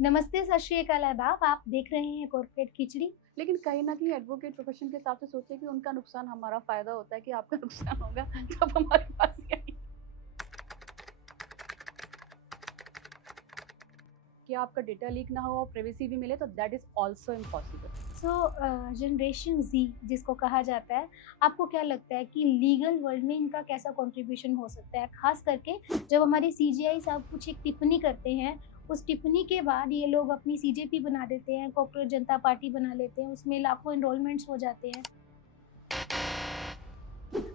नमस्ते, सत श्री अकाल, आदाब। आप देख रहे हैं कॉर्पोरेट खिचड़ी। लेकिन कहीं न कहीं एडवोकेट प्रोफ़ेशन के हिसाब से सोचिए कि उनका नुकसान हमारा फ़ायदा होता है कि आपका नुकसान होगा तब हमारे पास ही आएँगे। कि आपका डेटा लीक ना हो और प्राइवेसी भी मिले तो that is also impossible. So generation Z जिसको कहा जाता है, आपको क्या लगता है कि लीगल वर्ल्ड में इनका कैसा कंट्रीब्यूशन हो सकता है? ख़ास करके जब हमारे सीजेआई साहब कुछ एक टिप्पणी करते हैं, उस टिप्पणी के बाद ये लोग अपनी सीजेपी बना देते हैं, कॉकरोच जनता पार्टी बना लेते हैं, उसमें लाखों एनरोलमेंट्स हो जाते हैं।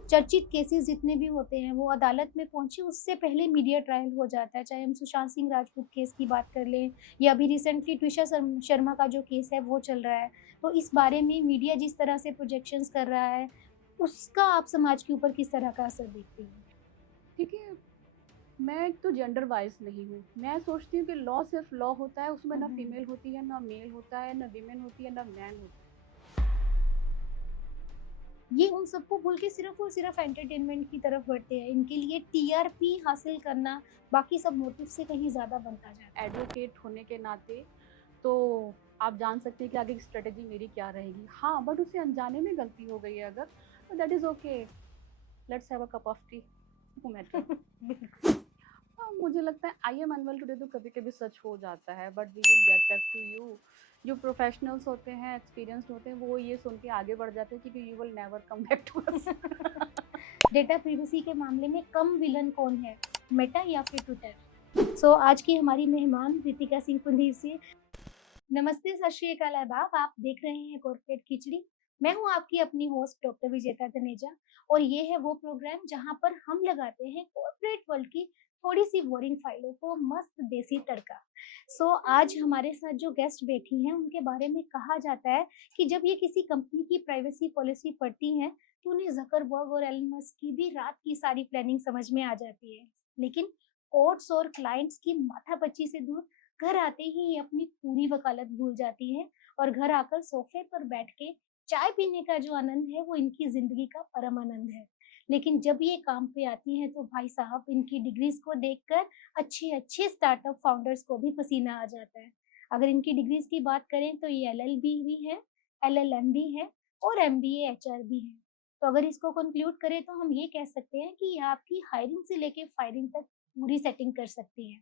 चर्चित केसेस जितने भी होते हैं वो अदालत में पहुँचे उससे पहले मीडिया ट्रायल हो जाता है, चाहे हम सुशांत सिंह राजपूत केस की बात कर लें या अभी रिसेंटली ट्विशा शर्मा का जो केस है वो चल रहा है। तो इस बारे में मीडिया जिस तरह से प्रोजेक्शंस कर रहा है, उसका आप समाज के ऊपर किस तरह का असर देखती हैं? देखिए, मैं एक तो जेंडर वाइज़ नहीं हूँ। मैं सोचती हूँ कि लॉ सिर्फ़ लॉ होता है, उसमें हुँ, ना हुँ। फीमेल होती है, ना मेल होता है, ना वीमेन होती है, ना मैन होता है। ये उन सबको भूल के सिर्फ़ और सिर्फ़ एंटरटेनमेंट की तरफ बढ़ते हैं। इनके लिए टीआरपी हासिल करना बाकी सब मोटिव से कहीं ज़्यादा बनता जाता है। एडवोकेट होने के नाते तो आप जान सकते हैं कि आगे की स्ट्रैटेजी मेरी क्या रहेगी। हाँ, बट उसे अनजाने में गलती हो गई है अगर, तो that is okay. Let's have a cup of tea, no matter. बिल्कुल। हाँ, मुझे लगता है आई एम अनवेल टुडे तो कभी-कभी सच हो जाता है, but we will get back to you. जो प्रोफेशनल्स होते हैं, एक्सपीरियंस्ड होते हैं, वो ये सुन के आगे बढ़ जाते हैं क्योंकि you will never come back to us. Data privacy के मामले में कम विलन कौन है, मेटा या फिर ट्विटर? सो आज की हमारी मेहमान रितिका सिंह पुंधीर से। नमस्ते, सत श्री अकाल, आदाब। आप देख रहे हैं कॉर्पोरेट खिचड़ी। मैं हूं आपकी अपनी होस्ट डॉक्टर विजेता तनेजा और ये है वो प्रोग्राम जहां पर हम लगाते हैं कॉर्पोरेट वर्ल्ड की थोड़ी सी बोरिंग फाइलों को मस्त देसी तड़का। आज हमारे साथ जो गेस्ट बैठी हैं उनके बारे में कहा जाता है कि जब ये किसी कंपनी की प्राइवेसी पॉलिसी पढ़ती हैं तो उन्हें जकरबर्ग और एलन मस्क की भी रात की सारी प्लानिंग समझ में आ जाती है। लेकिन कोर्ट्स और क्लाइंट्स की माथापच्ची से दूर घर आते ही ये अपनी पूरी वकालत भूल जाती हैं और घर आकर सोफे पर बैठ के चाय पीने का जो आनंद है वो इनकी जिंदगी का परम आनंद है। लेकिन जब ये काम पे आती हैं तो भाई साहब इनकी डिग्रीज को देखकर अच्छे अच्छे स्टार्टअप फाउंडर्स को भी पसीना आ जाता है। अगर इनकी डिग्रीज की बात करें तो ये एलएलबी भी है, एलएलएम भी है और एमबीए एचआर भी है। तो अगर इसको कंक्लूड करें तो हम ये कह सकते हैं कि ये आपकी हायरिंग से लेके फायरिंग तक पूरी सेटिंग कर सकती है।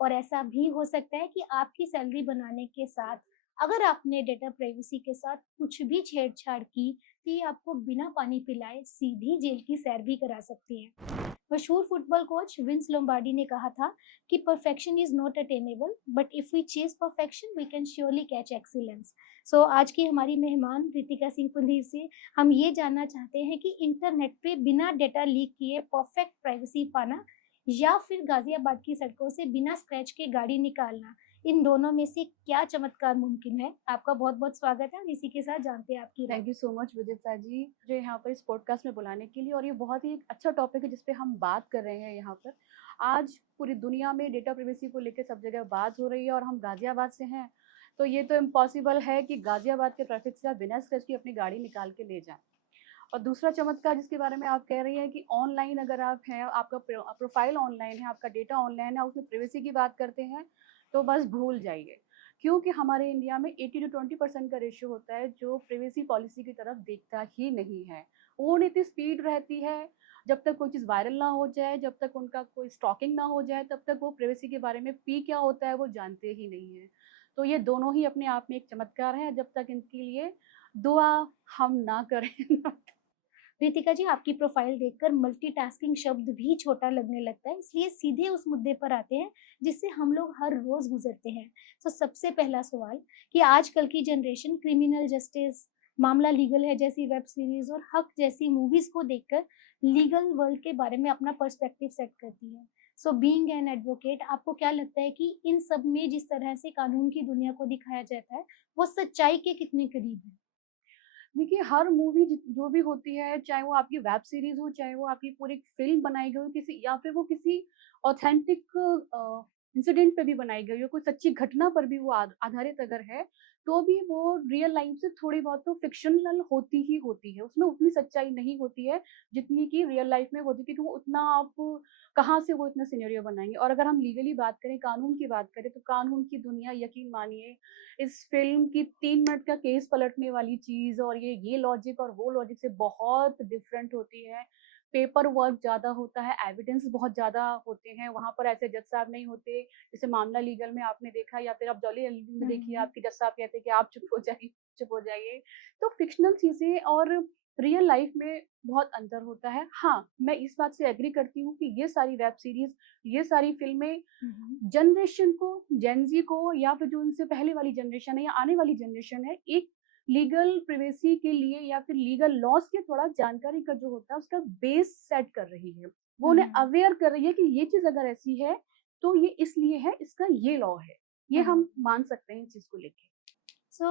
और ऐसा भी हो सकता है कि आपकी सैलरी बनाने के साथ अगर आपने डेटा प्राइवेसी के साथ कुछ भी छेड़छाड़ की तो ये आपको बिना पानी पिलाए सीधी जेल की सैर भी करा सकती है। मशहूर फुटबॉल कोच विंस लोम्बार्डी ने कहा था कि perfection is not attainable but if we chase perfection we can surely catch excellence. आज की हमारी मेहमान रितिका सिंह पुंधीर से हम ये जानना चाहते हैं कि इंटरनेट पे बिना डेटा लीक किए परफेक्ट प्राइवेसी पाना या फिर गाजियाबाद की सड़कों से बिना स्क्रैच के गाड़ी निकालना, इन दोनों में से क्या चमत्कार मुमकिन है? आपका बहुत-बहुत स्वागत है और इसी के साथ जानते हैं आपकी राय। थैंक यू सो मच विदिता जी, मुझे यहाँ पर इस पॉडकास्ट में बुलाने के लिए, और ये बहुत ही एक अच्छा टॉपिक है जिस पे हम बात कर रहे हैं यहाँ पर। आज पूरी दुनिया में डेटा प्राइवेसी को लेके सब जगह बात हो रही है और हम गाज़ियाबाद से हैं, तो ये तो इम्पॉसिबल है कि गाज़ियाबाद के ट्रैफिक से आप बिना स्क्रैच के अपनी गाड़ी निकाल के ले जाएँ। और दूसरा चमत्कार जिसके बारे में आप कह रही हैं कि ऑनलाइन अगर आप हैं, आपका प्रोफाइल ऑनलाइन है, आपका डेटा ऑनलाइन है, उसमें प्राइवेसी की बात करते हैं, तो बस भूल जाइए। क्योंकि हमारे इंडिया में 80 टू 20% का रेशियो होता है जो प्राइवेसी पॉलिसी की तरफ देखता ही नहीं है। वो इतनी स्पीड रहती है, जब तक कोई चीज़ वायरल ना हो जाए, जब तक उनका कोई स्टॉकिंग ना हो जाए, तब तक वो प्राइवेसी के बारे में पी क्या होता है वो जानते ही नहीं हैं। तो ये दोनों ही अपने आप में एक चमत्कार हैं, जब तक इनके लिए दुआ हम ना करें। रितिका जी, आपकी प्रोफाइल देखकर मल्टीटास्किंग शब्द भी छोटा लगने लगता है, इसलिए सीधे उस मुद्दे पर आते हैं जिससे हम लोग हर रोज गुजरते हैं। सबसे पहला सवाल कि आजकल की जनरेशन क्रिमिनल जस्टिस, मामला लीगल है जैसी वेब सीरीज और हक जैसी मूवीज को देखकर लीगल वर्ल्ड के बारे में अपना पर्सपेक्टिव सेट करती है। बीइंग एन एडवोकेट, आपको क्या लगता है कि इन सब में जिस तरह से कानून की दुनिया को दिखाया जाता है वो सच्चाई के कितने करीब है? देखिए, हर मूवी जो भी होती है, चाहे वो आपकी वेब सीरीज़ हो, चाहे वो आपकी पूरी फ़िल्म बनाई गई हो किसी, या फिर वो किसी ऑथेंटिक इंसिडेंट पे भी बनाई गई हो, कोई सच्ची घटना पर भी वो आधारित अगर है, तो भी वो रियल लाइफ से थोड़ी बहुत तो फ़िक्शनल होती ही होती है। उसमें उतनी सच्चाई नहीं होती है, जितनी कि रियल लाइफ में होती है, क्योंकि वो उतना आप कहाँ से वो इतना सिनेरियो बनाएँगे। और अगर हम लीगली बात करें, कानून की बात करें, तो कानून की दुनिया यकीन मानिए, इस फ़िल्म की 3 मिनट का केस पलटने वाली चीज़ और ये लॉजिक और वो लॉजिक से बहुत डिफरेंट होती है। पेपर वर्क ज़्यादा होता है, एविडेंस बहुत ज़्यादा होते हैं, वहाँ पर ऐसे जज साहब नहीं होते, जैसे मामला लीगल में आपने देखा या फिर आप जॉली एलएलबी में देखिए, हम्म। आपके जज साहब कहते हैं कि आप चुप हो जाइए, चुप हो जाइए। तो फ़िक्शनल चीज़ें और रियल लाइफ़ में बहुत अंतर होता है। हाँ, मैं इस बात से एग्री करती हूँ कि ये सारी वेब सीरीज़, ये सारी फ़िल्में हम्म। जनरेशन को, जेन ज़ी को या फिर जो उनसे पहले वाली जनरेशन है या आने वाली जनरेशन है, एक लीगल प्रिवेसी के लिए या फिर लीगल लॉज़ के थोड़ा जानकारी का जो होता है उसका बेस सेट कर रही है। वो उन्हें हम्म। अवेयर कर रही है कि ये चीज़ अगर ऐसी है, तो ये इसलिए है, इसका ये लॉ है। ये हम्म। हम मान सकते हैं इस चीज़ को लेके। सो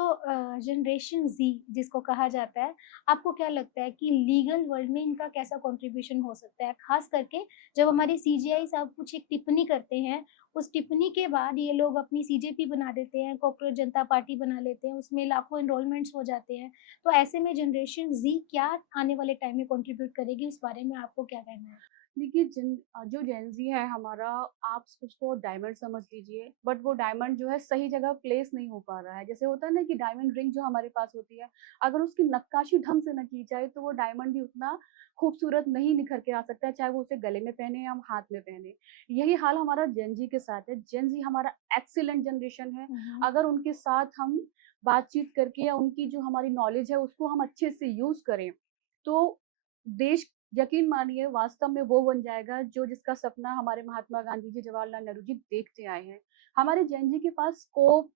जनरेशन ज़ी जिसको कहा जाता है, आपको क्या लगता है कि लीगल वर्ल्ड में इनका कैसा कंट्रीब्यूशन हो सकता है? ख़ास करके जब हमारे सीजेआई साहब कुछ एक टिप्पणी करते हैं, उस टिप्पणी के बाद ये लोग अपनी सीजेपी बना देते हैं, कॉकरोच जनता पार्टी बना लेते हैं, उसमें लाखों एनरोलमेंट्स हो जाते हैं। तो ऐसे में जनरेशन ज़ी क्या आने वाले टाइम में कंट्रीब्यूट करेगी, उस बारे में आपको क्या कहना है? देखिए जो जेन ज़ी है हमारा, आप उसको डायमंड समझ लीजिए, बट वो डायमंड जो है सही जगह प्लेस नहीं हो पा रहा है। जैसे होता है ना कि डायमंड रिंग जो हमारे पास होती है, अगर उसकी नक्काशी ढंग से ना की जाए तो वो डायमंड भी उतना खूबसूरत नहीं निखर के आ सकता है, चाहे वो उसे गले में पहने या हम हाथ में पहने। यही हाल हमारा जेन ज़ी के साथ है। जेन ज़ी हमारा एक्सीलेंट जनरेशन है। हुँ, हुँ। अगर उनके साथ हम बातचीत करके या उनकी जो हमारी नॉलेज है उसको हम अच्छे से यूज़ करें, तो देश यकीन मानिए वास्तव में वो बन जाएगा जो जिसका सपना हमारे महात्मा गांधी जी, जवाहरलाल नेहरू जी देखते आए हैं। हमारे जैन जी के पास स्कोप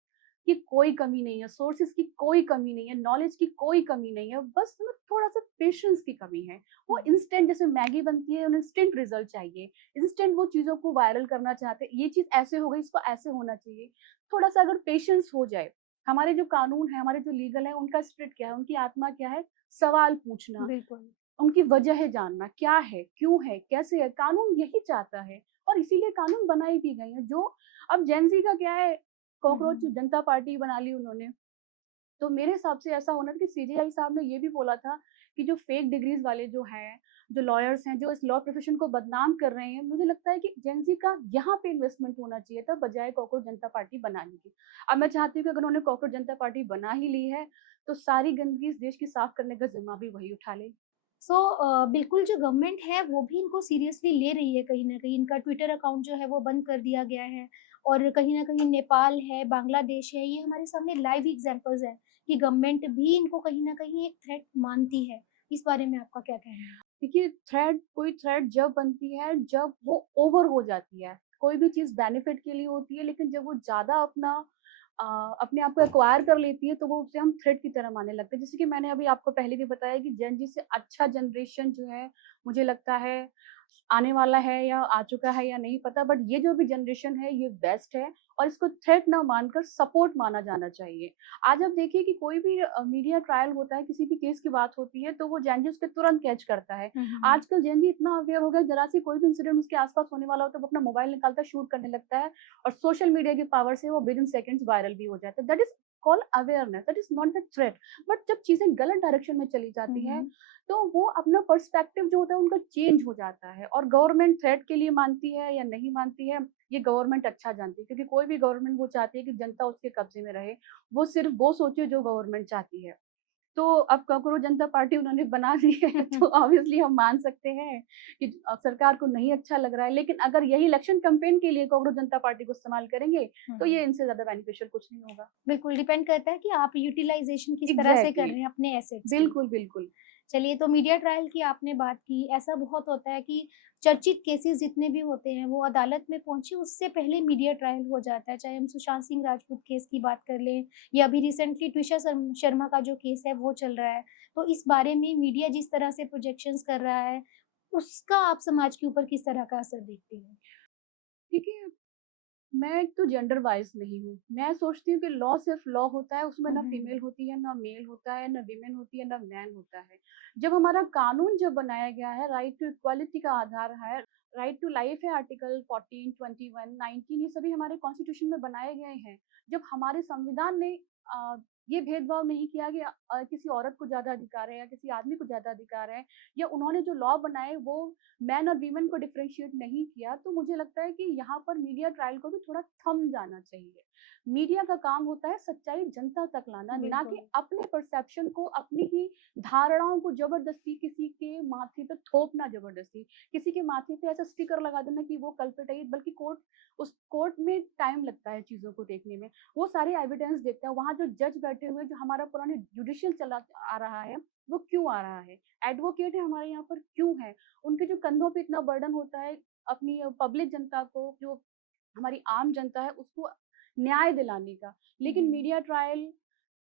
की कोई कमी नहीं है, सोर्सेज़ की कोई कमी नहीं है, नॉलेज की कोई कमी नहीं है, बस ना थोड़ा-सा पेशेंस की कमी है। वो हुँ। इंस्टेंट जैसे मैगी बनती है, उन्हें इंस्टेंट रिज़ल्ट चाहिए, इंस्टेंट वो चीज़ों को वायरल करना चाहते हैं, ये चीज़ ऐसे हो गई, इसको ऐसे होना चाहिए। थोड़ा-सा अगर पेशेंस हो जाए, हमारे जो कानून है, हमारे जो लीगल है, उनका स्पिरिट क्या है, उनकी आत्मा क्या है? सवाल पूछना, बिल्कुल। उनकी वजहें जानना, क्या है, क्यों है, कैसे है, कानून यही चाहता है और इसीलिए कानून बनाई भी गई हैं। जो अब जेन ज़ी का क्या है, हुँ, कॉकरोच हुँ। जनता पार्टी बना ली उन्होंने। तो मेरे हिसाब से ऐसा होना था कि सीजेआई साहब ने ये भी बोला था कि जो फेक डिग्रीज़ वाले जो हैं, जो लॉयर्स हैं, जो इस लॉ प्रोफ़ेशन को बदनाम कर रहे हैं, मुझे लगता है कि जेन ज़ी का यहाँ पे इन्वेस्टमेंट होना चाहिए था, बजाय कॉकरोच जनता पार्टी बनाने के। अब मैं चाहती हूँ कि अगर उन्होंने कॉकरोच जनता पार्टी बना ही ली है, तो सारी गंदगी इस देश की साफ़ करने का ज़िम्मा भी वही उठा ले। सो बिल्कुल जो गवर्नमेंट है वो भी इनको सीरियसली ले रही है कहीं न कहीं। इनका ट्विटर अकाउंट जो है वो बंद कर दिया गया है और कहीं न कहीं नेपाल है, बांग्लादेश है, ये हमारे सामने लाइव एग्ज़ाम्पल्स हैं कि गवर्नमेंट भी इनको कहीं न कहीं एक थ्रेट मानती है। इस बारे में आपका क्या कहना है? देखिए, कोई थ्रेड जब बनती है जब वो ओवर हो जाती है। कोई भी चीज़ बेनिफिट के लिए होती है, लेकिन जब वो ज़्यादा अ, अपने आप को एक्वायर कर लेती है तो वो उसे हम थ्रेड की तरह मानने लगते हैं। जैसे कि मैंने अभी आपको पहले भी बताया कि जेन ज़ी से अच्छा जनरेशन जो है, मुझे लगता है आने वाला है या आ चुका है या नहीं पता, बट ये जो भी जनरेशन है ये बेस्ट है और इसको थ्रेट ना मानकर सपोर्ट माना जाना चाहिए। आज आप देखिए कि कोई भी मीडिया ट्रायल होता है, किसी भी केस की बात होती है, तो वो जेन ज़ी उसको तुरंत कैच करता है। हुँ, हुँ। आजकल जेन ज़ी इतना अवेयर हो गया है, ज़रा-सी कोई भी इंसिडेंट उसके आस-पास होने वाला हो तो वो अपना मोबाइल निकालता है, शूट करने लगता है और सोशल मीडिया की पावर से वो विदिन सेकंड्स वायरल भी हो जाता है। That is called awareness, that is not the threat. But जब चीज़ें गलत डायरेक्शन में चली हुँ, जाती हैं, हुँ। तो वो अपना पर्सपेक्टिव जो होता है उनका चेंज हो जाता है और गवर्नमेंट थ्रेट के लिए मानती है या नहीं मानती है, ये गवर्नमेंट अच्छा जानती है, क्योंकि कोई भी गवर्नमेंट वो चाहती है कि जनता उसके कब्जे में रहे, वो सिर्फ वो सोचे जो गवर्नमेंट चाहती है। तो अब कॉकरोच जनता पार्टी उन्होंने बना ली है तो ऑब्वियसली हम मान सकते हैं कि सरकार को नहीं अच्छा लग रहा है, लेकिन अगर यही इलेक्शन कैंपेन के लिए कॉकरोच जनता पार्टी को इस्तेमाल करेंगे, हुँ, तो हुँ। ये इनसे ज़्यादा बेनिफिशियल कुछ नहीं होगा। बिल्कुल डिपेंड करता है कि आप यूटिलाइज़ेशन किस तरह से कर एग्ज़ैक्टली, रहे हैं अपने एसेट्स की। बिल्कुल, बिल्कुल। चलिए, तो मीडिया ट्रायल की आपने बात की। ऐसा बहुत होता है कि चर्चित केसेज़ जितने भी होते हैं, वो अदालत में पहुँचे उससे पहले मीडिया ट्रायल हो जाता है। चाहे हम सुशांत सिंह राजपूत केस की बात कर लें या अभी रिसेंटली ट्विशा शर्मा का जो केस है वो चल रहा है। तो इस बारे में मीडिया जिस तरह से प्रोजेक्शंस कर रहा है, उसका आप समाज के ऊपर किस तरह का असर देखती हैं? देखिए, मैं एक तो जेंडर वाइज़ नहीं हूँ। मैं सोचती हूँ कि लॉ सिर्फ़ लॉ होता है, उसमें हुँ, ना हुँ। फीमेल होती है, ना मेल होता है, ना वीमेन होती है, ना मैन होता है। जब हमारा कानून जब बनाया गया है, राइट टू इक्वालिटी का आधार है, राइट टू लाइफ है आर्टिकल 14, 21, 19, ये सभी हमारे कॉन्स्टिट्यूशन में बनाए गए हैं। जब हमारे संविधान ने ये भेदभाव नहीं किया कि किसी औरत को ज़्यादा अधिकार है या किसी आदमी को ज़्यादा अधिकार है, या उन्होंने जो लॉ बनाए वो मैन और वीमेन को डिफरेंशिएट नहीं किया, तो मुझे लगता है कि यहाँ पर मीडिया ट्रायल को भी थोड़ा थम जाना चाहिए। मीडिया का काम होता है सच्चाई जनता तक लाना, ना कि बिल्कुल। अपने परसेप्शन को, अपनी ही धारणाओं को जबरदस्ती किसी के माथे पे थोपना, जबरदस्ती किसी के माथे पे ऐसा स्टिकर लगा देना कि वो कल्प्रिट है। बल्कि उस कोर्ट में टाइम लगता है चीजों को देखने में, वो सारे एविडेंस देखता है, वहां जो जज बैठे हुए, जो हमारा पुराने जुडिशियल चला आ रहा है, वो क्यों आ रहा है, एडवोकेट है हमारे यहाँ पर क्यों है, उनके जो कंधों पे इतना बर्डन होता है अपनी पब्लिक जनता को, जो हमारी आम जनता है, उसको न्याय दिलाने का। लेकिन मीडिया ट्रायल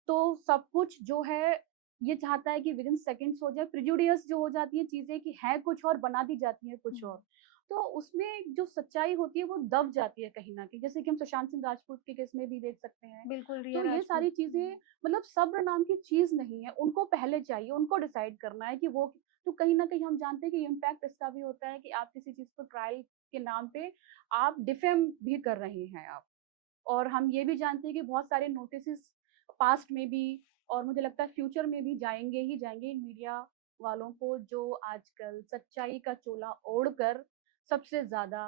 तो सब कुछ जो है ये चाहता है कि विदिन सेकंड्स हो जाए, प्रिजुडियस जो हो जाती है चीजें कि है कुछ और बना दी जाती है कुछ और, तो उसमें जो सच्चाई होती है वो दब जाती है कहीं ना कहीं, जैसे कि हम सुशांत सिंह राजपूत के केस में भी देख सकते हैं। बिल्कुल, रिया तो ये राजपूत। सारी चीजें, मतलब सब्र नाम की चीज नहीं है, उनको पहले चाहिए, उनको डिसाइड करना है कि वो, तो कहीं ना कहीं हम जानते हैं कि इम्पैक्ट इसका भी होता है कि आप किसी चीज को ट्रायल के नाम पे आप डिफेम भी कर रहे हैं आप। और हम ये भी जानते हैं कि बहुत सारे नोटिस पास्ट में भी, और मुझे लगता है फ्यूचर में भी जाएंगे ही जाएंगे इन मीडिया वालों को, जो आजकल सच्चाई का चोला ओढ़कर सबसे ज्यादा,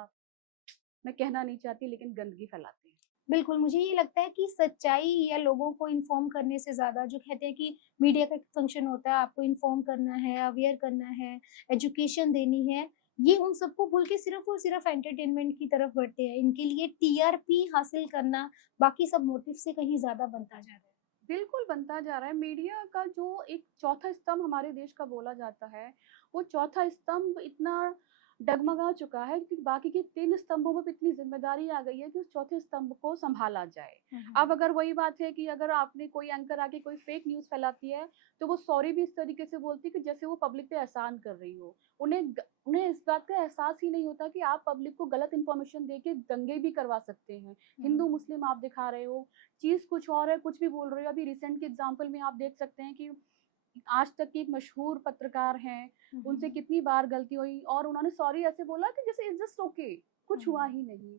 मैं कहना नहीं चाहती लेकिन गंदगी फैलाते हैं। बिल्कुल, मुझे ये लगता है कि सच्चाई या लोगों को इन्फॉर्म करने से ज़्यादा, जो कहते हैं कि मीडिया का एक फंक्शन होता है, आपको इन्फॉर्म करना है, अवेयर करना है, एजुकेशन देनी है, ये उन सबको भूल के सिर्फ़ और सिर्फ़ एंटरटेनमेंट की तरफ बढ़ते हैं। इनके लिए टीआरपी हासिल करना बाकी सब मोटिव से कहीं ज़्यादा बनता जा रहा है। बिल्कुल बनता जा रहा है। मीडिया का जो एक चौथा स्तंभ हमारे देश का बोला जाता है, वो चौथा स्तंभ इतना डगमगा चुका है कि बाकी के 3 स्तंभों में भी इतनी ज़िम्मेदारी आ गई है कि उस चौथे स्तंभ को सँभाला जाए। हुँ, अब हुँ। अगर वही बात है कि अगर आपने कोई एंकर आके कोई फेक न्यूज़ फैलाती है, तो वो सॉरी भी इस तरीके से बोलती है कि जैसे वो पब्लिक पे एहसान कर रही हो। उन्हें इस बात का एहसास ही नहीं होता कि आप पब्लिक को गलत इन्फॉर्मेशन दे के दंगे भी करवा सकते हैं। हुँ, हुँ। हिंदू-मुस्लिम आप दिखा रहे हो, चीज़ कुछ और है, कुछ भी बोल रहे हो। अभी रिसेंट के एग्ज़ाम्पल में आप देख सकते हैं कि आज तक की एक मशहूर पत्रकार हैं, हुँ, उनसे हुँ। कितनी बार गलती हुई और उन्होंने सॉरी ऐसे बोला कि जैसे इट्स जस्ट ओके, हुँ, कुछ हुआ हुँ। ही नहीं।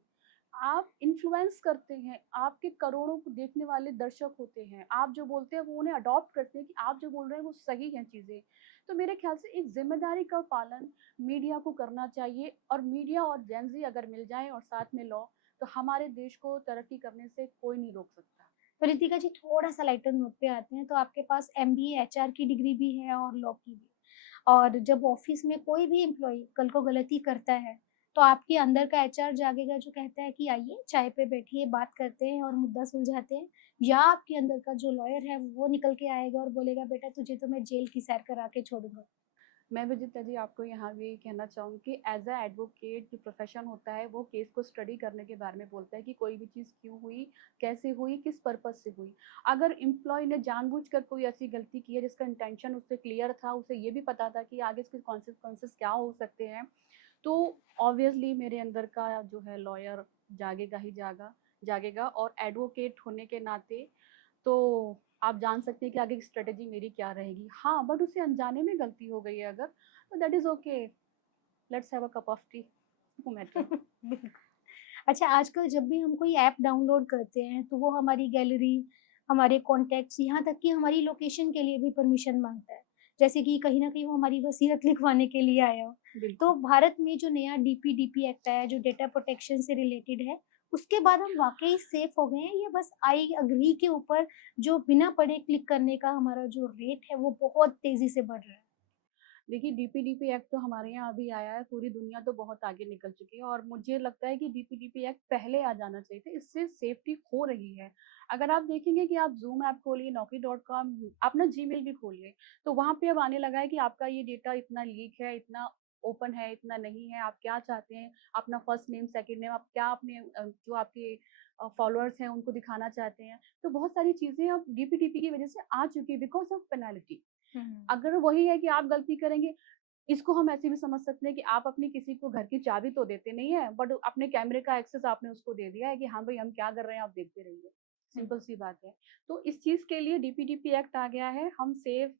आप इन्फ्लुएंस करते हैं, आपके करोड़ों को देखने वाले दर्शक होते हैं, आप जो बोलते हैं वो उन्हें अडॉप्ट करते हैं कि आप जो बोल रहे हैं वो सही हैं चीज़ें। तो मेरे ख्याल से एक ज़िम्मेदारी का पालन मीडिया को करना चाहिए, और मीडिया और जेन ज़ी अगर मिल जाएँ और साथ में लॉ, तो हमारे देश को तरक्की करने से कोई नहीं रोक सकता। तो रितिका जी, थोड़ा-सा लाइटर नोट पे आते हैं, तो आपके पास एमबीए एचआर की डिग्री भी है और लॉ की भी। और जब ऑफ़िस में कोई भी एम्प्लॉयी कल को गलती करता है, तो आपके अंदर का एचआर जागेगा जो कहता है कि आइए चाय पे बैठिए, बात करते हैं और मुद्दा सुलझाते हैं, या आपके अंदर का जो लॉयर है वो निकल के आएगा और बोलेगा बेटा तुझे तो मैं जेल की सैर करा के छोड़ूँगा। मैं विजिता जी आपको यहाँ भी कहना चाहूँगी कि एज अ एडवोकेट जो प्रोफेशन होता है वो केस को स्टडी करने के बारे में बोलता है कि कोई भी चीज़ क्यों हुई, कैसे हुई, किस पर्पज़ से हुई। अगर एम्प्लॉय ने जानबूझकर कोई ऐसी गलती की है जिसका इंटेंशन उससे क्लियर था, उसे ये भी पता था कि आगे इसके कॉन्सिक्वेंसेस क्या हो सकते हैं, तो ऑब्वियसली मेरे अंदर का जो है लॉयर जागेगा ही जागेगा, और एडवोकेट होने के नाते तो आप जान सकते हैं कि आगे की स्ट्रेटेजी मेरी क्या रहेगी। हाँ, बट उसे अनजाने में गलती हो गई है अगर, तो that is okay, let's have a cup of tea, no matter. बिल्कुल। अच्छा, आजकल जब भी हम कोई ऐप डाउनलोड करते हैं, तो वो हमारी गैलरी, हमारे कॉन्टैक्ट्स, यहाँ तक कि हमारी लोकेशन के लिए भी परमिशन माँगता है। जैसे कि कहीं न कहीं वो हमारी वसीयत लिखवाने के लिए आया हो। तो बिल्कुल। भारत में जो नया डीपीडीपी एक्ट आया है, जो डेटा प्रोटेक्शन से रिलेटेड है, उसके बाद हम वाक़ई सेफ हो गए हैं, या बस आई एग्री के ऊपर जो बिना पढ़े क्लिक करने का हमारा जो रेट है, वो बहुत तेज़ी से बढ़ रहा है? देखिए डीपीडीपी एक्ट तो हमारे यहाँ अभी आया है, पूरी दुनिया तो बहुत आगे निकल चुकी है, और मुझे लगता है कि डीपीडीपी एक्ट पहले आ जाना चाहिए था, इससे सेफ्टी खो रही है। अगर आप देखेंगे कि आप ज़ूम ऐप खोलिए, naukri.com, अपना जीमेल भी खोलिए, तो वहाँ पे अब आने लगा है कि आपका ये डेटा इतना लीक है, इतना ओपन है, इतना नहीं है, आप क्या चाहते हैं, अपना फर्स्ट नेम, सेकंड नेम, आप क्या अपने जो आपके फॉलोअर्स हैं उनको दिखाना चाहते हैं। तो बहुत सारी चीज़ें अब डीपीडीपी की वजह से आ चुकी है बिकॉज़ ऑफ पेनल्टी। हुँ। अगर वही है कि आप गलती करेंगे, इसको हम ऐसे भी समझ सकते हैं कि आप अपनी किसी को घर की चाबी तो देते नहीं है, बट अपने कैमरे का एक्सेस आपने उसको दे दिया है कि हाँ भाई हम क्या कर रहे हैं आप देखते रहिए। हुँ। सिंपल सी बात है। तो इस चीज़ के लिए डीपीडीपी एक्ट आ गया है, हम सेफ,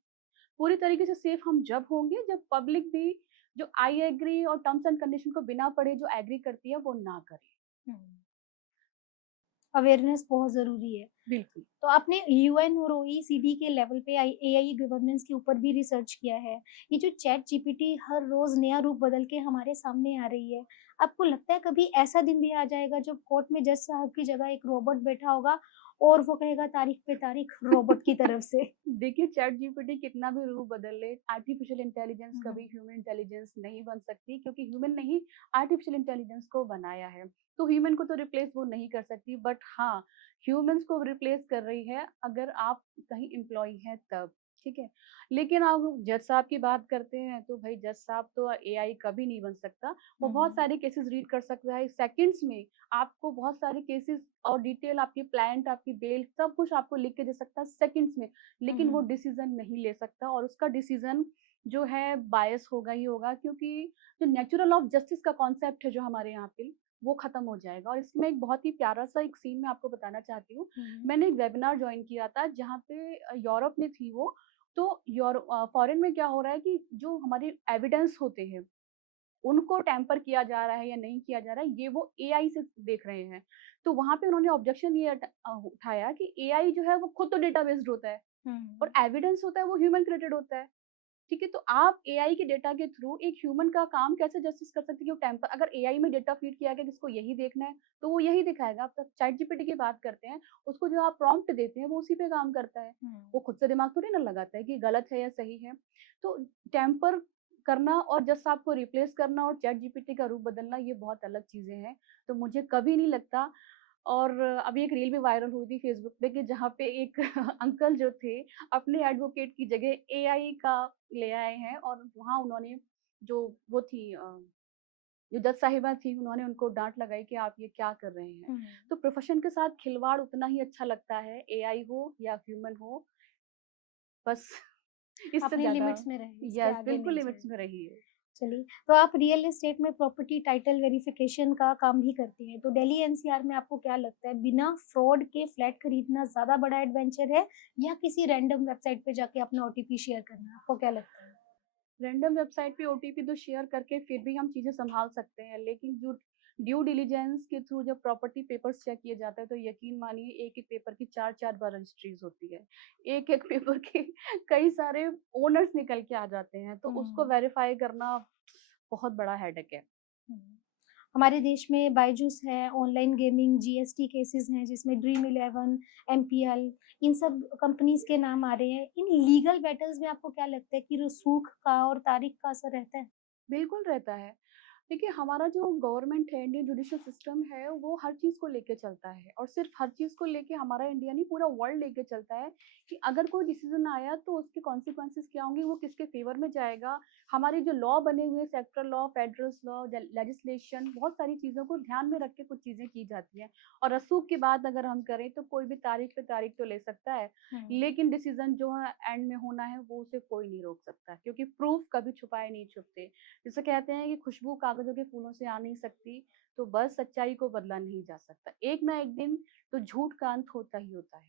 पूरी तरीके से सेफ हम जब होंगे जब पब्लिक भी जो आई एग्री और टर्म्स एंड कंडीशन को बिना पढ़े जो एग्री करती है वो ना करे। अवेयरनेस बहुत ज़रूरी है। बिल्कुल। तो आपने यूएन और ओईसीडी के लेवल पे एआई गवर्नेंस के ऊपर भी रिसर्च किया है। ये जो चैट जीपीटी हर रोज़ नया रूप बदल के हमारे सामने आ रही है, आपको लगता है कभी ऐसा दिन भी आ जाएगा जब कोर्ट में जज साहब की जगह एक रोबोट बैठा होगा और वो कहेगा तारीख पे तारीख रोबोट की तरफ से? देखिए चैट जीपीटी कितना भी रूप बदल ले, आर्टिफिशियल इंटेलिजेंस हुँ, कभी ह्यूमन इंटेलिजेंस नहीं बन सकती, क्योंकि ह्यूमन ने ही आर्टिफिशियल इंटेलिजेंस को बनाया है। तो ह्यूमन को तो रिप्लेस वो नहीं कर सकती, बट हाँ, ह्यूमंस को रिप्लेस कर रही है अगर आप कहीं एम्प्लॉय हैं तब, ठीक है। लेकिन आप जज साहब की बात करते हैं तो भाई जज साहब तो एआई कभी नहीं बन सकता। वो हुँ, बहुत हुँ, सारे केसेस रीड कर सकता है सेकंड्स में, आपको बहुत सारे केसेस और डिटेल, आपकी प्लांट, आपकी बेल, सब कुछ आपको लिख के दे सकता है सेकंड्स में। हुँ, लेकिन वो हुँ, डिसीजन नहीं ले सकता, और उसका डिसीजन जो है बायस होगा ही होगा, क्योंकि जो नेचुरल ऑफ जस्टिस का कॉन्सेप्ट है जो हमारे यहाँ पे, वो खत्म हो जाएगा। और इसमें एक बहुत ही प्यारा सा एक सीन मैं आपको बताना चाहती हूँ। हुँ, मैंने एक वेबिनार ज्वाइन किया था जहाँ पे यूरोप में थी वो। तो फॉरेन में क्या हो रहा है कि जो हमारे एविडेंस होते हैं उनको टैम्पर किया जा रहा है या नहीं किया जा रहा है, ये वो एआई से देख रहे हैं। तो वहाँ पे उन्होंने ऑब्जेक्शन ये उठाया कि एआई जो है वो खुद तो डेटा बेस्ड होता है, हुँ, और एविडेंस होता है वो ह्यूमन क्रिएटेड होता है। ठीक है, तो आप एआई के डेटा के थ्रू एक ह्यूमन का काम कैसे जस्टिस कर सकते हैं कि वो टैम्पर, अगर एआई में डेटा फीड किया गया कि इसको यही देखना है, तो वो यही दिखाएगा। आप तब चैट जीपीटी की बात करते हैं, उसको जो आप प्रॉम्प्ट देते हैं वो उसी पे काम करता है। हुँ। वो खुद से दिमाग थोड़ी ना लगाता है कि गलत है या सही है। तो टैम्पर करना और जज साहब को रिप्लेस करना और चैट जीपीटी का रूप बदलना, ये बहुत अलग चीज़ें हैं। तो मुझे कभी नहीं लगता। और अभी एक रील भी वायरल हुई थी फेसबुक पे कि जहाँ पे एक अंकल जो थे अपने एडवोकेट की जगह एआई का ले आए हैं, और वहाँ उन्होंने जो वो थी जो जज साहिबा थी, उन्होंने उनको डाँट लगाई कि आप ये क्या कर रहे हैं। हुँ। तो प्रोफ़ेशन के साथ खिलवाड़ उतना ही अच्छा लगता है, एआई हो या ह्यूमन हो, बस इससे अपनी ज़्यादा। लिमिट्स में रहें, इसके यस, आगे बिल्कुल नहीं लिमिट्स जाएँ। में रहिए। चलिए, तो आप रियल एस्टेट में प्रॉपर्टी टाइटल वेरिफिकेशन का काम भी करती हैं, तो दिल्ली एनसीआर में आपको क्या लगता है, बिना फ्रॉड के फ्लैट खरीदना ज़्यादा बड़ा एडवेंचर है या किसी रैंडम वेबसाइट पे जाके अपना ओटीपी शेयर करना? आपको क्या लगता है? रैंडम वेबसाइट पे ओटीपी तो शेयर करके फिर भी हम चीज़ें सँभाल सकते हैं, लेकिन जो ड्यू डिलिजेंस के थ्रू जब प्रॉपर्टी पेपर्स चेक किए जाते हैं, तो यकीन मानिए एक-एक पेपर की 4-4 बार रजिस्ट्रीज़ होती है। एक-एक पेपर के कई सारे ओनर्स निकल के आ जाते हैं, तो उसको हुँ, वेरीफ़ाई करना बहुत बड़ा हेडेक है। हुँ। हमारे देश में बायजूस है, ऑनलाइन गेमिंग, जीएसटी केसेज़ हैं जिसमें ड्रीम इलेवन, एमपीएल इन सब कंपनीज़ के नाम आ रहे हैं। इन लीगल बैटल्स में आपको क्या लगता है कि रसूख का और तारीख का असर रहता है? बिल्कुल रहता है। देखिए, हमारा जो गवर्नमेंट है, इंडियन जुडिशियल सिस्टम है, वो हर चीज़ को लेके चलता है, और सिर्फ़ हर चीज़ को लेके हमारा इंडिया नहीं, पूरा वर्ल्ड लेके चलता है कि अगर कोई डिसीज़न आया तो उसके कॉन्सिक्वेंसेज़ क्या होंगे, वो किसके फ़ेवर में जाएगा। हमारे जो लॉ बने हुए हैं, sectoral law, federal law, legislation, बहुत सारी चीज़ों को ध्यान में रख के कुछ चीज़ें की जाती हैं। और रसूख की बात अगर हम करें तो कोई भी तारीख पे तारीख तो ले सकता है, हुँ, लेकिन डिसीज़न जो है एंड में होना है, वो उसे कोई नहीं रोक सकता, क्योंकि प्रूफ़ कभी छुपाए नहीं छुपते। जिसे कहते हैं कि खुशबू कागज़ों के फूलों से आ नहीं सकती, तो बस सच्चाई को बदला नहीं जा सकता। एक ना एक दिन तो झूठ का अंत होता ही होता है।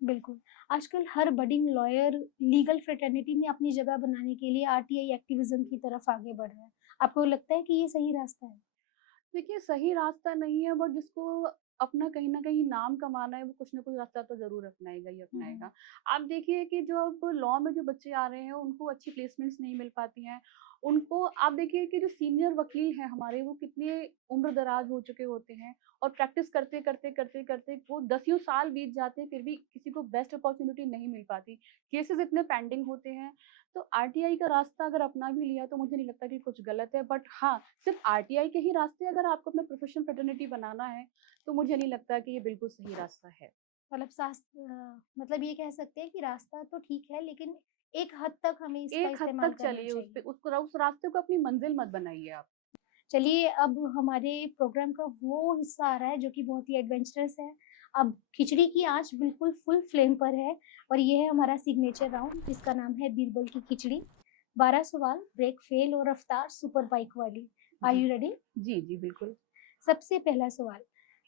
बिल्कुल। आजकल हर बडिंग लॉयर लीगल फ्रेटर्निटी में अपनी जगह बनाने के लिए आरटीआई एक्टिविज़्म की तरफ आगे बढ़ रहा है। आपको लगता है कि ये सही रास्ता है? देखिए, सही रास्ता नहीं है, बट जिसको अपना कहीं न कहीं नाम कमाना है, वो कुछ न कुछ रास्ता तो ज़रूर अपनाएगा ही हुँ, हुँ। अपनाएगा। आप देखिए कि जो अब लॉ में जो बच्चे आ रहे हैं, उनको अच्छी प्लेसमेंट्स नहीं मिल पाती हैं। उनको आप देखिए कि जो सीनियर वकील हैं हमारे, वो कितने उम्र-दराज़ हो चुके होते हैं, और प्रैक्टिस करते-करते वो दसियों साल बीत जाते हैं, फिर भी किसी को बेस्ट अपॉर्च्युनिटी नहीं मिल पाती। केसेज़ इतने पेंडिंग होते हैं। तो आरटीआई का रास्ता अगर अपना भी लिया तो मुझे नहीं लगता कि कुछ गलत है, बट हाँ, सिर्फ़ आरटीआई के ही रास्ते अगर आपको अपना प्रोफ़ेशनल फ्रेटर्निटी बनाना है, तो मुझे नहीं लगता कि ये बिल्कुल सही रास्ता है। मतलब मतलब ये कह सकते हैं कि रास्ता तो ठीक है लेकिन एक हद तक हमें इसका एक हद इस्तेमाल तक करना चलिए उस पे, चाहिए। उसको उस रास्ते को अपनी मंज़िल मत बनाइए आप। चलिए अब हमारे प्रोग्राम का वो हिस्सा आ रहा है जो कि बहुत ही एडवेंचरस है। अब खिचड़ी की आँच बिल्कुल फुल फ्लेम पर है और ये है हमारा सिग्नेचर राउंड जिसका नाम है बीरबल की खिचड़ी। 12 सवाल, ब्रेक फेल और रफ्तार सुपर बाइक वाली। आर जी। You ready? जी, जी, बिल्कुल। सबसे पहला सवाल,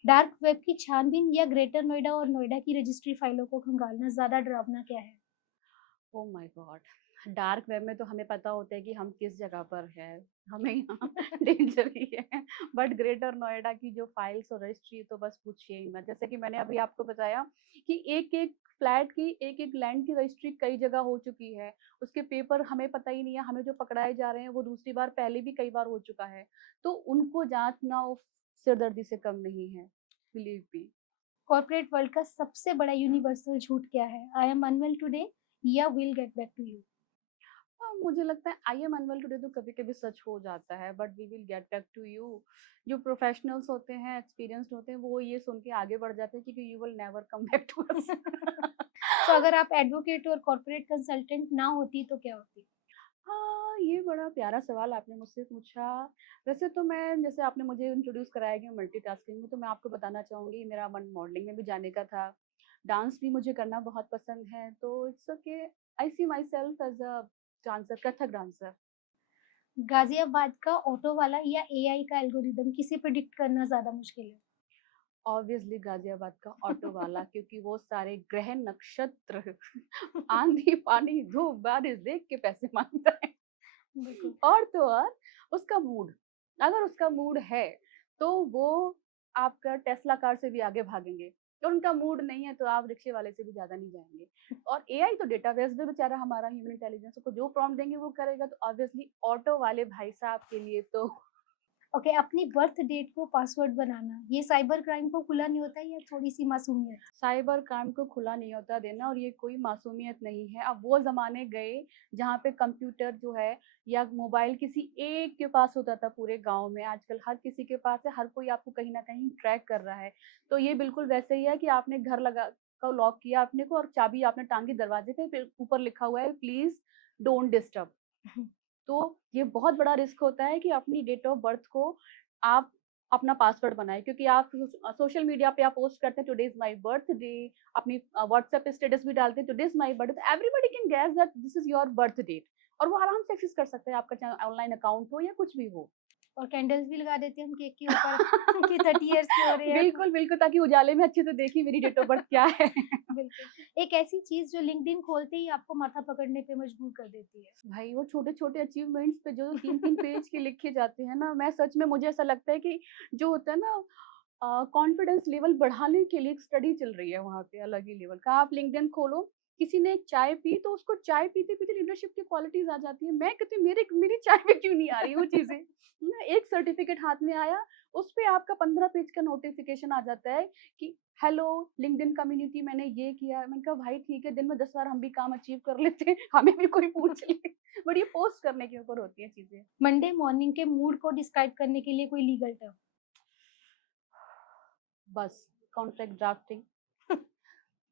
डार्क वेब की छानबीन या ग्रेटर नोएडा और नोएडा की रजिस्ट्री फाइलों को खंगालना ज़्यादा डरावना क्या है? Oh my God! Dark web में तो हमें पता होता है कि हम किस जगह पर है, हमें यहाँ डेंजर ही है। बट ग्रेटर नोएडा की जो फाइल्स और रजिस्ट्री तो बस पूछिए ही मत। जैसे कि मैंने अभी आपको बताया कि एक एक फ्लैट की, एक एक लैंड की रजिस्ट्री कई जगह हो चुकी है। उसके पेपर हमें पता ही नहीं है, हमें जो पकड़ाए जा रहे हैं वो दूसरी बार पहले भी कई बार हो चुका है। तो उनको जांचना वो सिरदर्दी से कम नहीं है, बिलीव मी। कॉर्पोरेट वर्ल्ड का सबसे बड़ा यूनिवर्सल झूठ क्या है? आई एम अनवेल टुडे या will get back to you? मुझे लगता है आई एम अनवेल टुडे तो कभी-कभी सच हो जाता है, but we will get back to you. जो प्रोफेशनल्स होते हैं, एक्सपीरियंस्ड होते हैं, वो ये सुन के आगे बढ़ जाते हैं क्योंकि you will never come back to us. तो अगर आप एडवोकेट और कॉर्पोरेट कंसल्टेंट ना होती तो क्या होती? हाँ, ये बड़ा प्यारा सवाल आपने मुझसे पूछा। वैसे तो मैं, जैसे आपने मुझे इंट्रोड्यूस कराया कि मैं मल्टीटास्किंग हूँ, तो मैं आपको बताना चाहूँगी मेरा मन मॉडलिंग में भी जाने का था। डांस भी मुझे करना बहुत पसंद है, तो it's okay, I see myself as a dancer, Kathak dancer. Ghaziabad का ऑटो वाला या एआई का एल्गोरिदम, किसे प्रेडिक्ट करना ज़्यादा मुश्किल है? ऑब्वियसली गाजियाबाद का ऑटो वाला, क्योंकि वो सारे ग्रह नक्षत्र आंधी पानी धूप बारिश देख के पैसे मांगता है। बिल्कुल। और तो और उसका मूड, अगर उसका मूड है तो वो आपका टेस्ला कार से भी आगे भागेंगे। और उनका मूड नहीं है तो आप रिक्शे वाले से भी ज्यादा नहीं जाएंगे। और एआई तो डेटाबेस में बेचारा हमारा ह्यूमन इंटेलिजेंस को जो प्रॉम्प्ट देंगे वो करेगा, तो ऑब्वियसली ऑटो वाले भाई साहब के लिए तो ओके, अपनी बर्थ डेट को पासवर्ड बनाना, ये साइबर क्राइम को खुला नहीं होता या थोड़ी-सी मासूमियत? साइबर क्राइम को खुला नहीं होता देना, और ये कोई मासूमियत नहीं है। अब वो ज़माने गए जहाँ पे कंप्यूटर जो है या मोबाइल किसी एक के पास होता था पूरे गाँव में, आजकल हर किसी के पास है, हर कोई आपको कहीं न कहीं ट्रैक कर रहा है। तो ये बिल्कुल वैसे ही है कि आपने घर लगा का लॉक किया अपने को और चाबी आपने टाँगी दरवाजे पे, फिर ऊपर लिखा हुआ है प्लीज़ डोंट डिस्टर्ब। तो ये बहुत बड़ा रिस्क होता है कि अपनी डेट ऑफ बर्थ को आप अपना पासवर्ड बनाएँ, क्योंकि आप सोशल मीडिया पे आप पोस्ट करते हैं टुडे इज़ माय बर्थडे, अपनी व्हाट्सएप पे स्टेटस भी डालते हैं टुडे इज़ माय बर्थडे, तो everybody can guess that this is your birth date, और वो आराम से एक्सेस कर सकते हैं, आपका चाहे ऑनलाइन अकाउंट हो या कुछ भी हो। और कैंडल्स भी लगा देते हैं हम केक के ऊपर कि 30 इयर्स के हो रहे हैं तो। बिल्कुल, बिल्कुल, ताकि उजाले में अच्छे से देखिए मेरी डेट ऑफ बर्थ क्या है। बिल्कुल। एक ऐसी चीज़ जो लिंक्डइन खोलते ही आपको माथा पकड़ने पे मजबूर कर देती है। भाई वो छोटे-छोटे अचीवमेंट्स पे जो 3-3 पेज के लिखे जाते हैं ना, मैं सच में, मुझे ऐसा लगता है कि जो होता है ना, कॉन्फिडेंस लेवल बढ़ाने के लिए एक स्टडी चल रही है वहाँ पे अलग ही लेवल का। आप लिंक्डइन खोलो, किसी ने एक चाय पी तो उसको चाय पीते-पीते लीडरशिप की क्वालिटीज़ आ जाती है। मैं कहती हूँ मेरी चाय पे क्यों नहीं आ रही वो चीज़ें? ना, एक सर्टिफिकेट हाथ में आया, उस पे आपका 15 पेज का नोटिफ़िकेशन आ जाता है कि हेलो लिंक्डइन कम्युनिटी, मैंने ये किया। मैंने कहा भाई ठीक है, दिन में 10 बार हम भी काम अचीव कर लेते हैं, हमें भी कोई पूछ ले। बट ये पोस्ट करने के ऊपर होती हैं चीज़ें। मंडे मॉर्निंग के मूड को डिस्क्राइब करने के लिए कोई लीगल टर्म? बस कॉन्ट्रैक्ट ड्राफ्टिंग।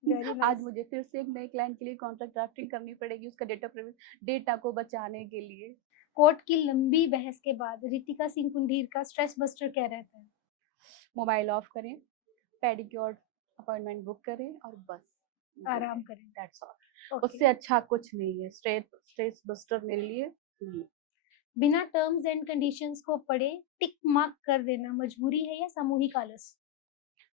वेरी आज नाइस। मुझे फिर से एक नए क्लाइंट के लिए कॉन्ट्रैक्ट ड्राफ्टिंग करनी पड़ेगी, उसका डेटा को बचाने के लिए। कोर्ट की लंबी बहस के बाद रितिका सिंह कुंडीर का स्ट्रेस बस्टर क्या रहता है? मोबाइल ऑफ करें, पेडिक्योर अपॉइंटमेंट बुक करें और बस जो है आराम करें। That's all. ओके। उससे अच्छा कुछ नहीं है स्ट्रेस बस्टर मेरे लिए। बिना टर्म्स एंड कंडीशंस को पढ़े टिक मार्क कर देना मजबूरी है या सामूहिक आलस?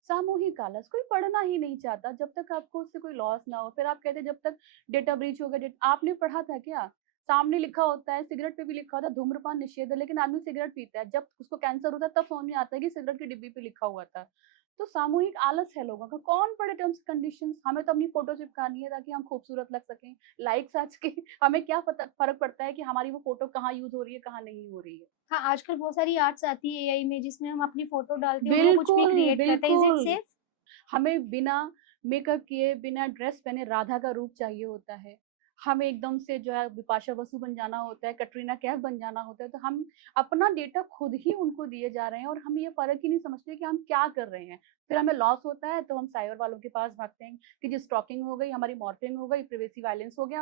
सामूहिक आलस, कोई पढ़ना ही नहीं चाहता जब तक आपको उससे कोई लॉस ना हो। फिर आप कहते हैं जब तक डेटा ब्रीच हो गया, आपने पढ़ा था क्या? सामने लिखा होता है, सिगरेट पे भी लिखा होता है धूम्रपान निषेध है, लेकिन आदमी सिगरेट पीता है। जब उसको कैंसर होता है तब समझ में आता है कि सिगरेट की डिब्बी पे लिखा हुआ था। तो सामूहिक आलस है लोगों का, कौन पढ़े टर्म्स कंडीशंस? हमें तो अपनी फोटो चिपकानी है ताकि हम खूबसूरत लग सकें, लाइक्स आ सके। हमें क्या पता, फर्क पड़ता है कि हमारी वो फोटो कहाँ यूज हो रही है, कहाँ नहीं हो रही है। हाँ, आजकल बहुत सारी आर्ट्स आती है एआई में जिसमें हम अपनी फ़ोटो डालते हैं और वो कुछ भी बिल्कुल, क्रिएट करता है। इज़ इट बिल्कुल। सेफ? हमें बिना मेकअप किए, बिना ड्रेस पहने राधा का रूप चाहिए होता है। हमें एकदम से जो है बिपाशा बसु बन जाना होता है, कटरीना कैफ बन जाना होता है, तो हम अपना डेटा खुद ही उनको दिए जा रहे हैं और हम ये फ़र्क ही नहीं समझते कि हम क्या कर रहे हैं। फिर हमें लॉस होता है तो हम साइबर वालों के पास भागते हैं कि जी स्टॉकिंग हो गई, हमारी मॉर्फिंग हो गई, प्राइवेसी वायलेंस हो गया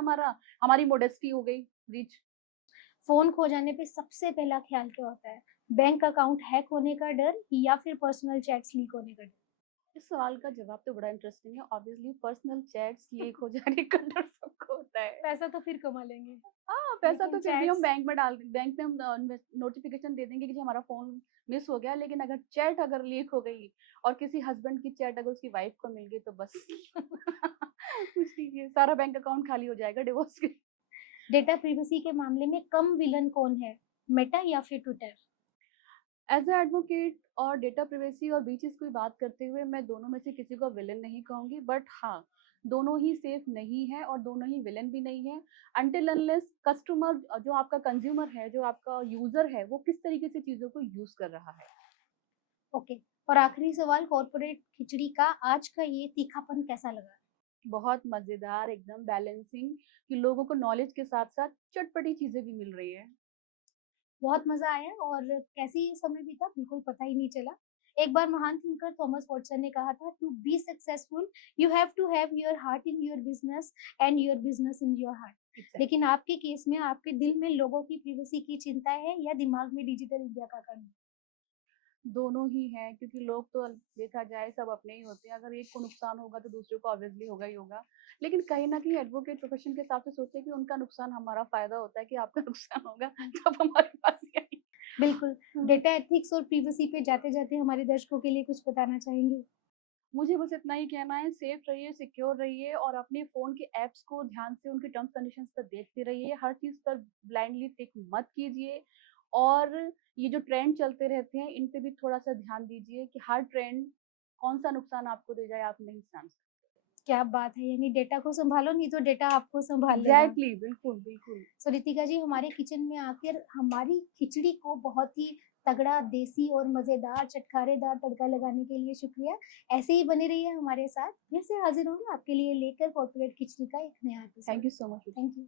हमारी मॉडेस्टी हो गई ब्रीच। फ़ोन खो जाने पे सबसे पहला ख़्याल क्या होता है? बैंक अकाउंट हैक होने का डर या फिर पर्सनल चैट्स लीक होने का डर? इस सवाल का जवाब तो बड़ा इंटरेस्टिंग है। ऑब्वियसली पर्सनल चैट्स लीक हो जाने का डर सबको होता है। पैसा तो फिर कमा लेंगे, हाँ, पैसा लेकिन तो फिर भी हम चैट्स। बैंक में हम नोटिफ़िकेशन दे देंगे कि जी हमारा फ़ोन मिस हो गया, लेकिन अगर चैट अगर लीक हो गई और किसी हस्बैंड की चैट अगर उसकी वाइफ़ को मिल गई तो बस पूछ लीजिए, सारा बैंक अकाउंट खाली हो जाएगा डिवोर्स के। डेटा प्रिवेसी के मामले में कम विलन कौन है, मेटा या फिर ट्विटर? एज ए एडवोकेट और डेटा प्रिवेसी और बीचेस की बात करते हुए मैं दोनों में से किसी को विलन नहीं कहूंगी, बट हाँ, दोनों ही सेफ नहीं है और दोनों ही विलन भी नहीं है। अनटिल अनलेस कस्टमर, जो आपका कंज्यूमर है, जो आपका यूजर है, वो किस तरीके से चीजों को यूज कर रहा है। ओके, और आखिरी सवाल, कॉर्पोरेट खिचड़ी का आज का ये तीखापन कैसा लगा? बहुत मजेदार, एकदम बैलेंसिंग, कि लोगों को नॉलेज के साथ साथ चटपटी चीजें भी मिल रही है। बहुत मजा आया और कैसे ये समय बीता बिल्कुल पता ही नहीं चला। एक बार महान थिंकर थॉमस वॉटसन ने कहा था, to be successful you have to have your heart in your business and your business in your heart. Exactly. लेकिन आपके केस में आपके दिल में लोगों की प्रिवेसी की चिंता है या दिमाग में डिजिटल इंडिया का काम? दोनों ही हैं, क्योंकि लोग तो देखा जाए सब अपने ही होते हैं। अगर एक को नुकसान होगा तो दूसरे को ऑब्वियसली होगा ही होगा। लेकिन कहीं ना कहीं एडवोकेट प्रोफेशन के हिसाब से सोचे कि उनका नुकसान हमारा फायदा होता है, कि आपका नुकसान होगा तब हमारे पास ही आएगी। बिल्कुल। डेटा एथिक्स और प्रिवेसी पे जाते जाते हमारे दर्शकों के लिए कुछ बताना चाहेंगे? मुझे बस इतना ही कहना है, सेफ रहिए, सिक्योर रहिए और अपने फोन के एप्स को ध्यान से उनके टर्म्स कंडीशंस पर देखते रहिए। हर चीज पर ब्लाइंडली टिक मत कीजिए। और ये जो ट्रेंड चलते रहते हैं, इन पे भी थोड़ा सा ध्यान दीजिए कि हर ट्रेंड कौन सा नुकसान आपको दे जाए, आप नहीं जान सकते। क्या बात है, यानी डेटा को संभालो नहीं तो डेटा आपको संभाल लेगा। एग्जैक्टली, बिल्कुल बिल्कुल। सो रितिका जी, हमारे किचन में आकर हमारी खिचड़ी को बहुत ही तगड़ा, देसी और मजेदार चटखारेदार तड़का लगाने के लिए शुक्रिया। ऐसे ही बने रहिए हमारे साथ, फिर से हाजिर होंगे आपके लिए लेकर कॉर्पोरेट खिचड़ी का एक नया episode. Thank you so much. Thank you.